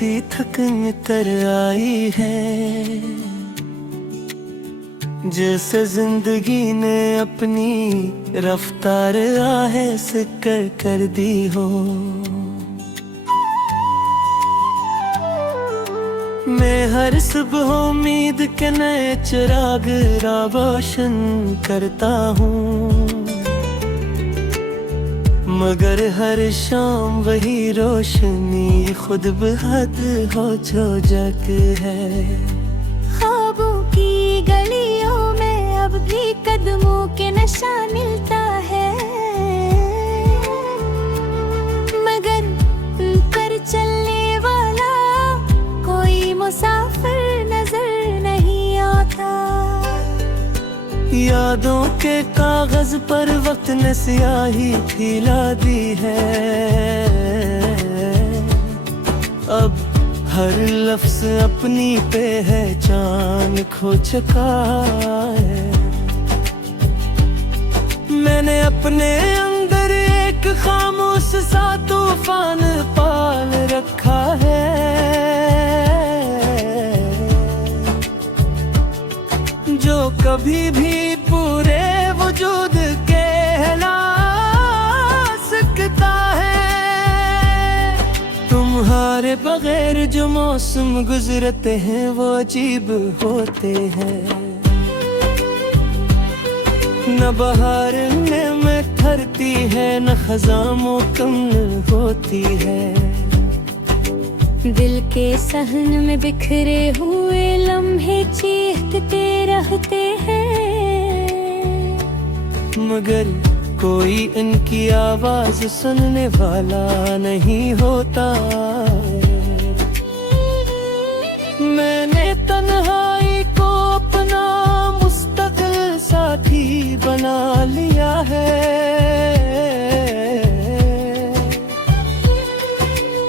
सी थकन कर आई है, जैसे जिंदगी ने अपनी रफ्तार आहे से कर दी हो। मैं हर सुबह उम्मीद के नए चिराग रोशन करता हूँ, मगर हर शाम वही रोशनी खुद बेहद हो जो जग है। ख्वाबों की गलियों में अब भी कदमों के नशा मिलता है, मगर कर चलने वाला कोई मुसाफिर नजर नहीं आता। यादों के कागज पर वक्त ने स्याही खिला दी है, अब हर लफ्ज अपनी पहचान खो चुका है। मैंने अपने अंदर एक खामोश सा तूफान पाल रखा है, जो कभी भी पूरे वजूद के हिला सकता है। तुम्हारे बगैर जो मौसम गुजरते हैं वो अजीब होते हैं, न बहार में ठहरती है न खज़ां मुकम्मल होती है। दिल के सहन में बिखरे हुए लम्हे चीखते रहते हैं, मगर कोई इनकी आवाज सुनने वाला नहीं होता। मैंने तन्हाई को अपना मुस्तकिल साथी बना लिया है,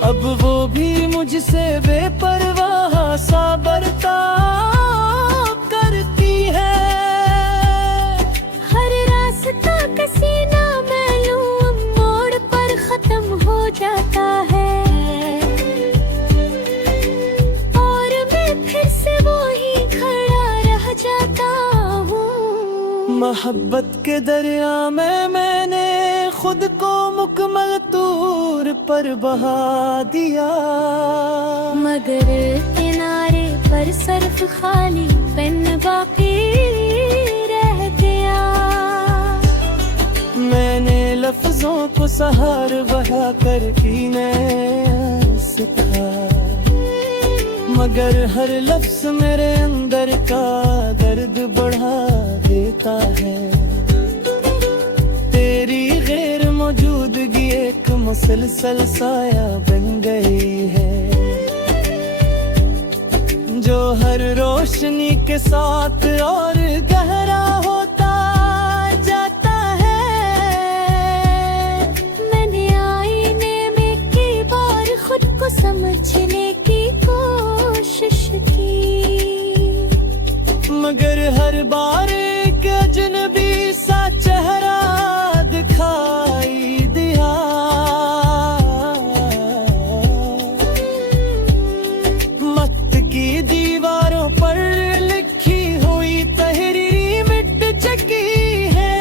अब वो भी मुझसे बेपरवाह सा बर्ताव करती है। हर रास्ता कसीना मालूम मोड़ पर खत्म हो जाता है, और मैं फिर से वही खड़ा रह जाता हूँ। मोहब्बत के दरिया में मैंने खुद को मुकम्मल तूर पर बहा दिया, मगर किनारे पर सर्फ खाली पेन बाकी रह गया। मैंने लफ्जों को सहार बहा कर कीने सीखा, मगर हर लफ्ज मेरे अंदर का दर्द बढ़ा देता है। तेरी गैर मौजूदगी एक मुसलसल साया बन गई है, जो हर रोशनी के साथ और गहरा होता जाता है। मैंने आईने में कई बार खुद को समझने की कोशिश की, मगर हर बार एक अजनबी सा चेहरा दिखाई दिया। मत की दीवारों पर लिखी हुई तहरीर मिट चुकी है,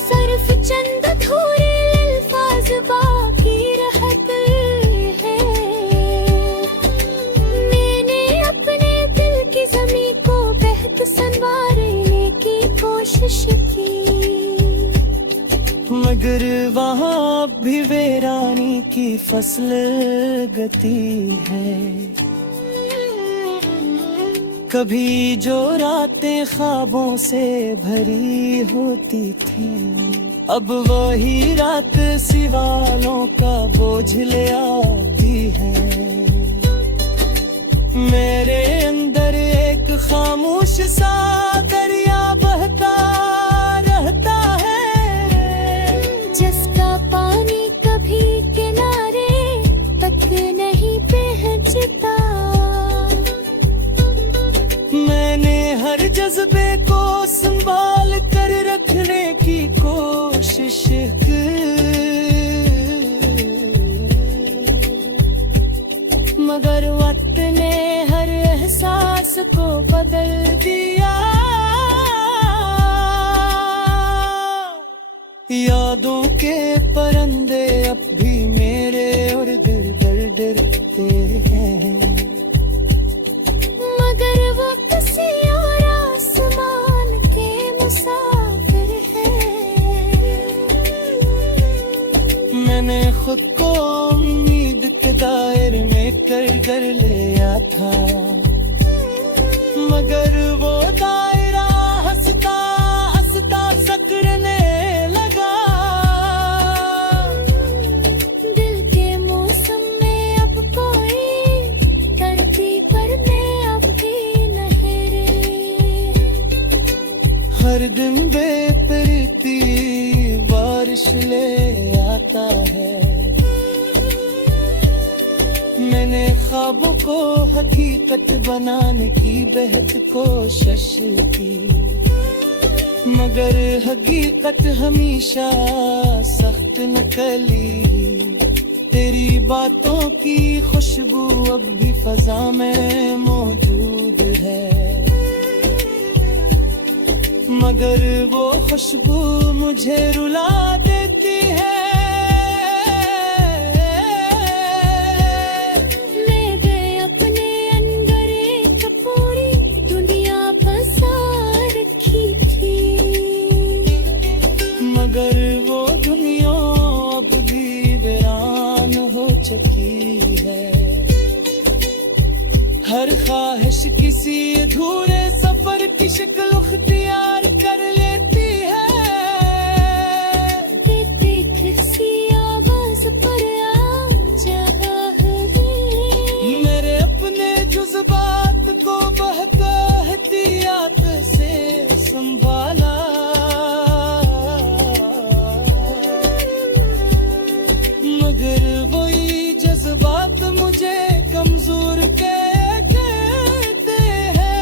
सिर्फ चंद थोड़े अल्फाज बाकी रहते हैं। मैंने अपने दिल की ज़मीं को बेहद संवारने की कोशिश की, मगर वहाँ भी वीरानी की फसल गती है। कभी जो रातें ख्वाबों से भरी होती थी, अब वही रात सिवालों का बोझ ले आती है। मेरे अंदर एक खामोश सा दरिया बहता रहता है, जिसका पानी कभी किनारे तक नहीं पहुंचता। मैंने हर जज्बे को संभाल कर रखने की कोशिश की, मगर वक्त ने हर एहसास को बदल दिया। यादों के परिंदे अब भी मेरे और दिल डरते हैं, मगर वो किसी और आसमान के मुसाफिर हैं। मैंने खुद को उम्मीद के दायरे में कर लिया था, मगर वो दायरा हंसता हंसता सकरने लगा। दिल के मौसम में अब कोई धरती पर में अब भी नहीं रे। हर दिन बेपरीती बारिश ले आता है। मैंने ख्वाबों को हकीकत बनाने की बेहद कोशिश की, मगर हकीकत हमेशा सख्त निकली। तेरी बातों की खुशबू अब भी फजा में मौजूद है, मगर वो खुशबू मुझे रुला देती है। मगर वो दुनिया अब भी वीरान हो चुकी है। हर ख्वाहिश किसी अधूरे सफर की शक्ल अख्तियार कर लेती है। किसी आवाज पर मेरे अपने जज्बात को बहता एहतियात से संभाला, मगर वही जज्बात मुझे कमजोर कहते हैं।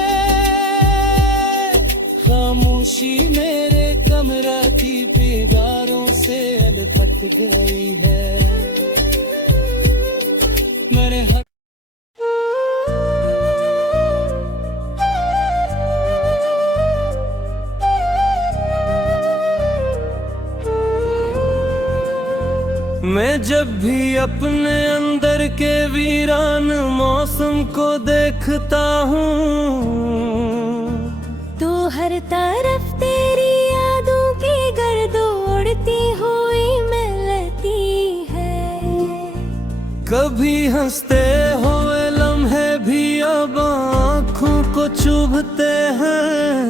खामोशी मेरे कमरा की दीवारों से अलपट गई है। मेरे मैं जब भी अपने अंदर के वीरान मौसम को देखता हूँ, तो हर तरफ तेरी यादों की गर्द उड़ती हुई मिलती है। कभी हंसते हुए लम्हे भी अब आँखों को चुभते हैं,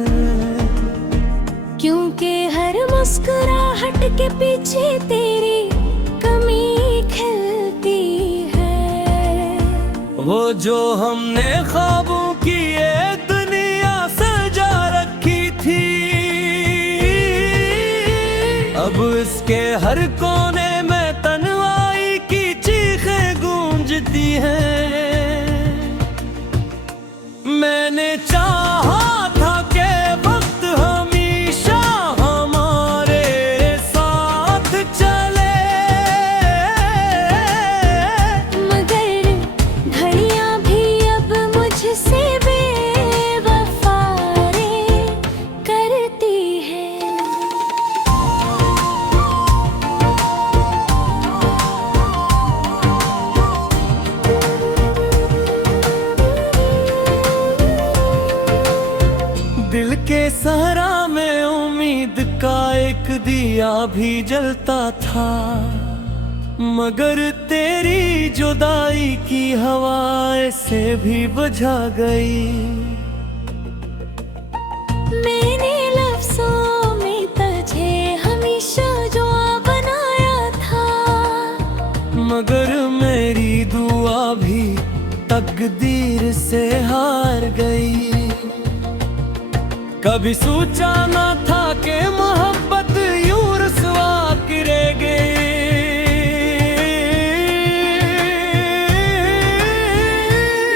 क्योंकि हर मुस्कुराहट के पीछे तेरी कमी खिलती है। वो जो हमने ख्वाबों की ये दुनिया सजा रखी थी, अब इसके हर कोने में तन्हाई की चीखें गूंजती हैं। मैंने चाहा था कि वक्त हमेशा हमारे साथ चले, मगर घड़ियां भी अब मुझसे बेवफाई करती है। दिल के सहरा में उम्मीद का एक दिया भी जलता था, मगर तेरी जुदाई की हवा से भी बुझा गई। मैंने लफ्ज़ों में तुझे हमेशा जो बनाया था, मगर मेरी दुआ भी तकदीर से हार गई। कभी सोचा न था कि मोहब्बत यूं रुसवा करेगी।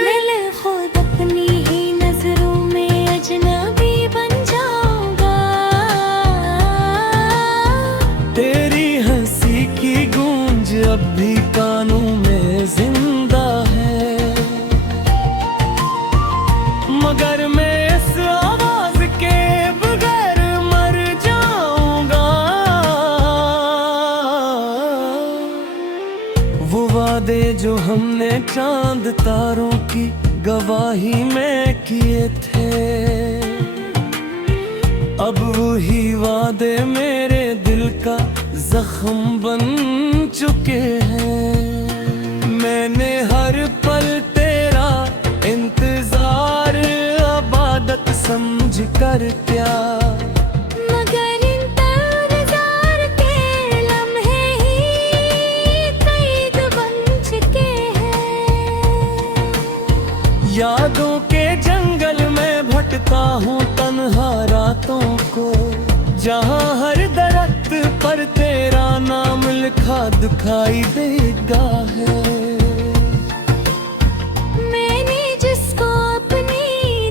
मैं खुद अपनी ही नजरों में अजनबी बन जाऊंगा। तेरी हंसी की गूंज अब भी कानों में जिंदा है। चांद तारों की गवाही में किए थे, अब वही वादे मेरे दिल का जख्म बन चुके हैं। मैंने हर पल तेरा इंतजार इबादत समझ कर क्या, मगर इंतजार के लम्हे ही कैद बन चुके हैं। यादों के जंगल में भटका हूँ तन्हा रातों को, जहाँ हर दरख्त पर तेरा नाम लिखा दिखाई देगा है। मैंने जिसको अपनी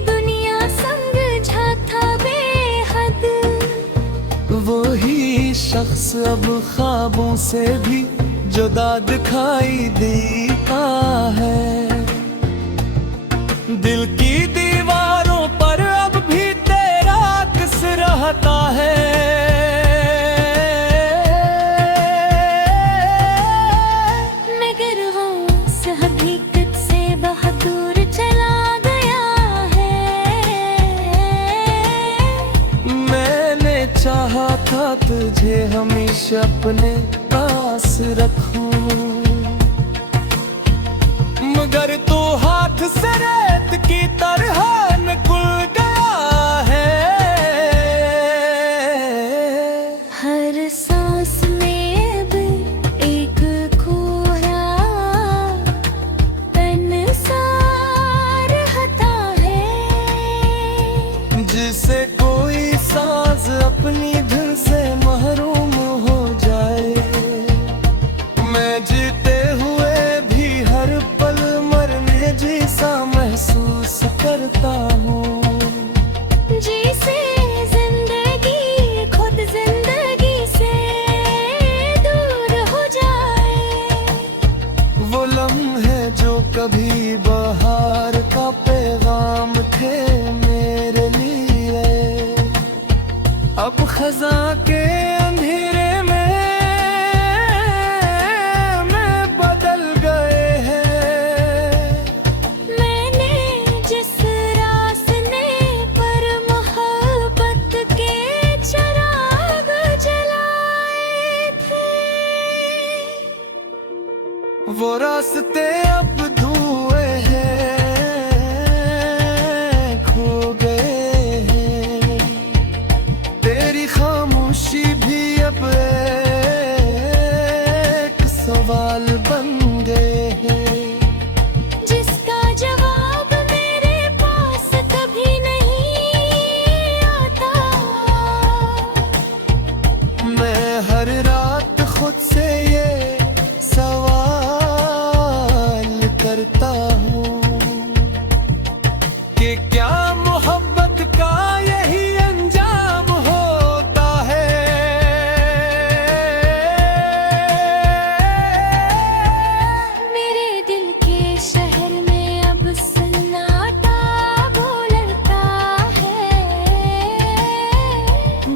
दुनिया समझा था बेहद, वही शख्स अब ख्वाबों से भी जुदा दिखाई देता है। दिल की दीवारों पर अब भी तेरा अक्स रहता है। मगर वो उस हकीकत से बहुत दूर चला गया है। मैंने चाहा था तुझे हमेशा अपने पास रखूं, मगर तू हाथ से रेत की तरह निकल गया है। हर सांस में अब एक कोरा तन्सार रहता है, जिसे कोई साज अपनी धुन से महरूम हो जाए। मैं जीते हुए भी हर पल मरने जैसा महसूस करता हूँ। जिसे जिंदगी खुद जिंदगी से दूर हो जाए। वो लम्हे जो कभी बहार का पैगाम थे मेरे लिए, अब खज़ां के अंधेरे में बदल गए हैं। मैंने जिस रास्ते पर मोहब्बत के चिराग जलाए थे, वो रास्ते अब धुएं हैं, खो गए हैं। तेरी खामोशी भी अब एक सवाल बन गए हैं। जिसका जवाब मेरे पास कभी नहीं आता। मैं हर रात खुद से ये सवाल करता हूँ कि क्या मोहब्बत का यही अंजाम होता है। मेरे दिल के शहर में अब सन्नाटा बोलता है,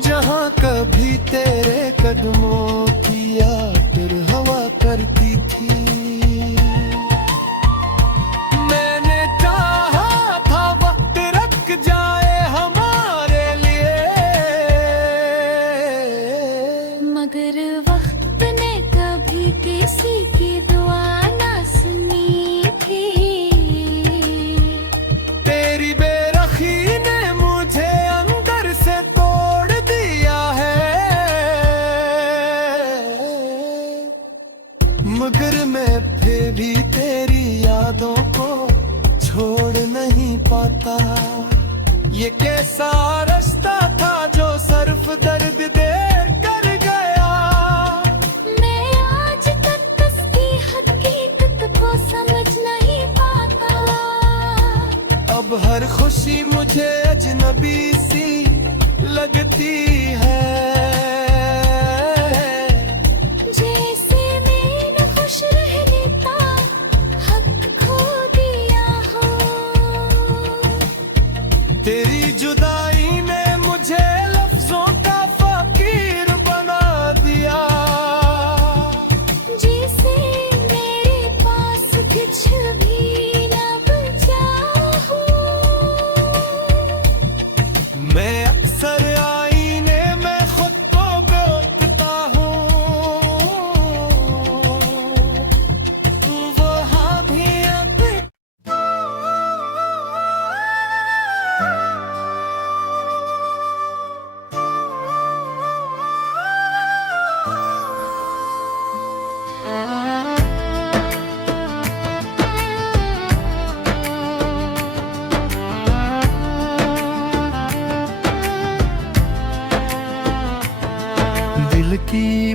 जहाँ कभी तेरे कदमों की आटर हवा करती थी। मैंने चाहा था वक्त रख जाए हमारे लिए, मगर वक्त ने कभी किसी की दुआ ना सुनी थी। तेरी बेरखी ने मुझे अंदर से तोड़ दिया है। मगर मैं फिर भी तेरी यादों को छोड़ नहीं पाता। ये कैसा रास्ता था जो सिर्फ दर्द दे कर गया। मैं आज तक उसकी हकीकत को समझ नहीं पाता। अब हर खुशी मुझे अजनबी सी लगती है। जैसे मैं न खुश रहने का हक खो दिया हो। तेरी जुदाई ने मुझे लफ्जों का फकीर बना दिया। जिसे मेरे पास कुछ भी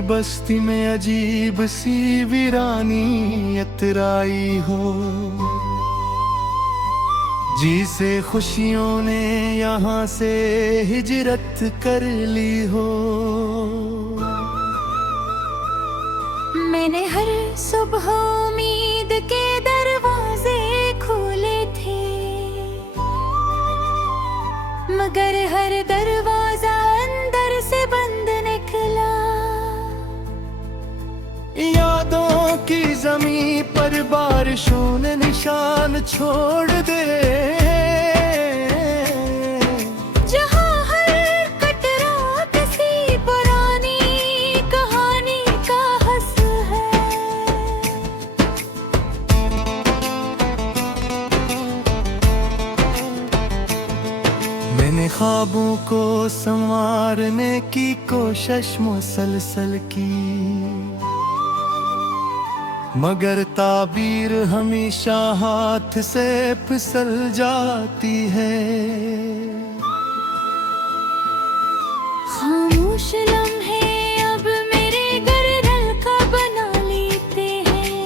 बस्ती में अजीब सी वीरानी अतराई हो, जिसे खुशियों ने यहाँ से हिजरत कर ली हो। मैंने हर सुबह उम्मीद के दरवाजे खोले थे, मगर हर दरवाजा अंदर से बंद निकला। यादों की ज़मीं पर बारिशों ने निशान छोड़ दे, जहाँ हर कटरा किसी पुरानी कहानी का हंस है। मैंने ख्वाबों को संवारने की कोशिश मुसलसल की, मगर ताबीर हमेशा हाथ से फिसल जाती है। खामोश लम्हे अब मेरे घर हल्का बना लेते हैं,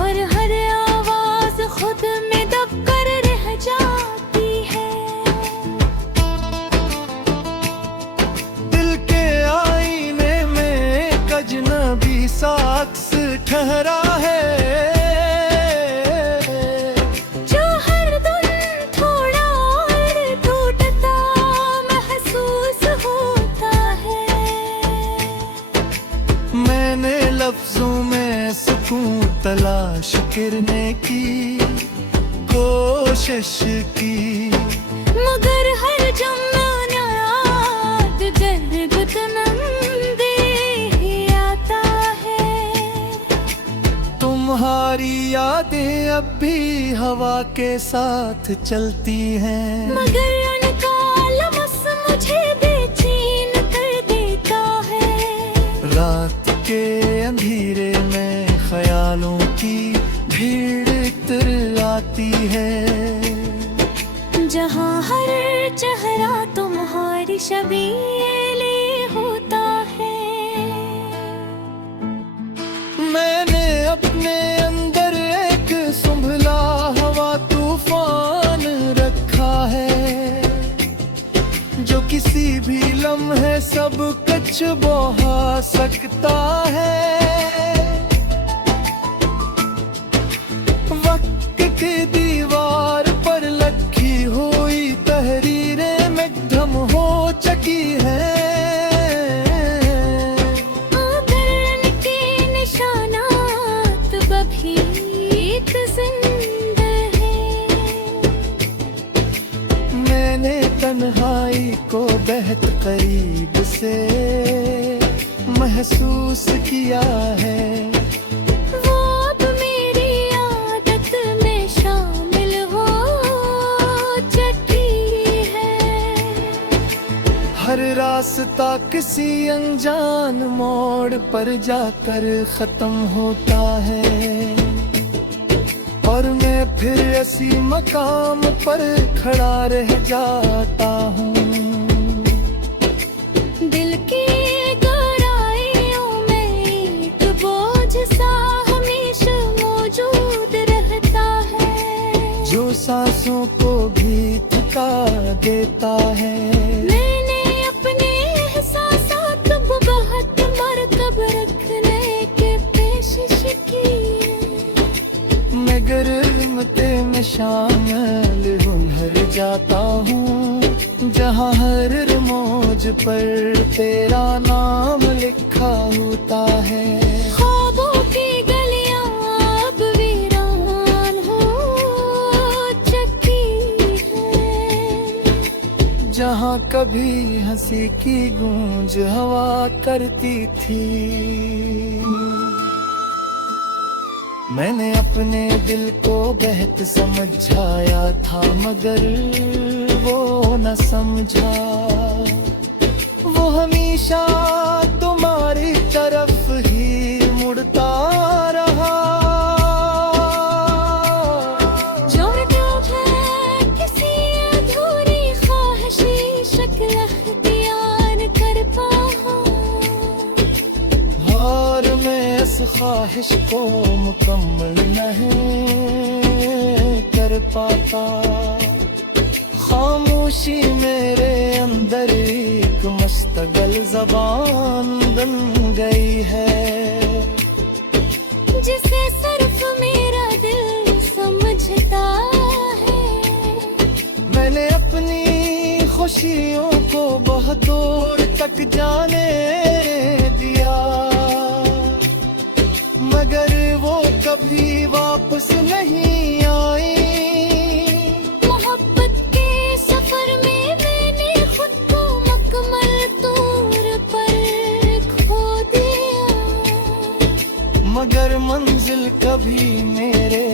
और हर आवाज खुद में दब कर रह जाती है। दिल के आईने में एक अजनबी सा अक्स ठहरा है, जो हर दिन थोड़ा और टूटता महसूस होता है। मैंने लफ्जों में सुकून तलाश करने की कोशिश की, मगर हर जमाना याद जल्द तनंदे ही आता है। तुम्हारी यादें अब भी हवा के साथ चलती हैं, मगर उनका लमस मुझे बेचैन कर देता है। रात के अंधेरे में ख्यालों की भीड़ इतर आती है, जहाँ हर चेहरा तुम्हारी शबीले होता है। मैंने अपने अंदर एक सुंभला हवा तूफान रखा है, जो किसी भी लम्हे सब कुछ बहा सकता है। वक्त की दीवार पर लखी हुई तहरीरें मध्यम हो चुकी है, आदरण के निशानात बभी जिंदा है। मैंने तन्हाई को बेहद करीब से महसूस किया है। वो अब मेरी आदत में शामिल हो चुकी है। हर रास्ता किसी अनजान मोड़ पर जाकर खत्म होता है, और मैं फिर ऐसी मकाम पर खड़ा रह जाता हूँ। दिल की गहराइयों में एक बोझ सा हमेशा मौजूद रहता है, जो सांसों को भी थका देता है। मैंने अपने एहसासात को बहुत मरतब रखने के पेशिश की, मगर हिम्मते में शामिल हुनर जाता हूँ, जहाँ हर रमोज पर तेरा नाम लिखा होता है। ख्वाबों की गलियां अब वीरान हो चुकी है, जहाँ कभी हंसी की गूंज हवा करती थी। मैंने अपने दिल को बेहद समझाया था, मगर वो न समझा। वो हमेशा तुम्हारी तरफ ही मुड़ता रहा। जोड़ता है किसी अधूरी ख्वाहिशी शक्ल अख्तियार कर ख्वाहिश को मुकम्मल नहीं कर पाता। खामोशी मेरे अंदर एक मुस्तगल जबान बन गई है, जिसे सिर्फ मेरा दिल समझता है। मैंने अपनी खुशियों को बहुत दूर तक जाने दिया, मगर वो कभी वापस नहीं आई। मोहब्बत के सफर में मैंने खुद को मुकम्मल तौर पर खो दिया, मगर मंजिल कभी मेरे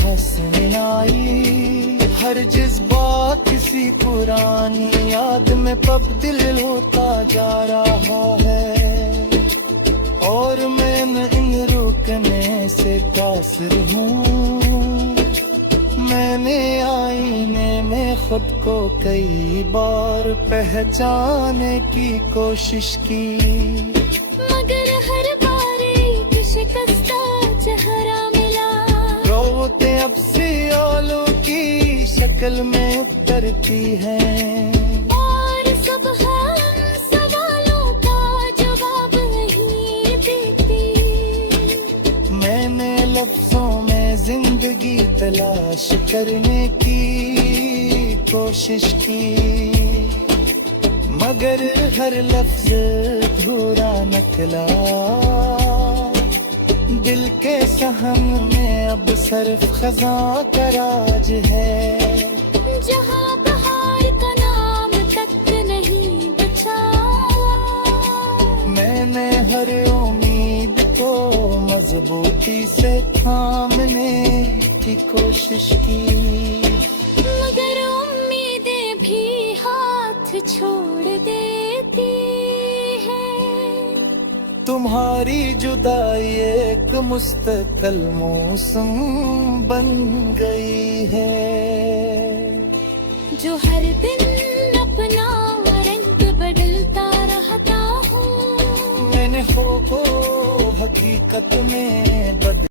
हंस में आई। हर जज्बा किसी पुरानी याद में तब्दील होता जा रहा है, और मैं इन रुकने से कासिर हूँ। मैंने आईने में खुद को कई बार पहचानने की कोशिश की, मगर हर बार एक शिकस्ता चेहरा मिला। रोते अब सियालों की शक्ल में उतरती है, और सब हम सवालों का जवाब नहीं देती। मैंने लफ्जों में जिंदगी तलाश करने की कोशिश की, मगर हर लफ्ज अधूरा निकला। दिल के सहन में अब सिर्फ खजा का राज है, जहाँ बहार का नाम तक नहीं बचा। मैंने हर उम्मीद को मजबूती से थामने की कोशिश की, मगर उम्मीदें भी हाथ छोड़ देती है। तुम्हारी जुदाई एक मुस्तकिल मौसम बन गई है, जो हर दिन अपना रंग बदलता रहता हूँ। मैंने खो को हकीकत में बदल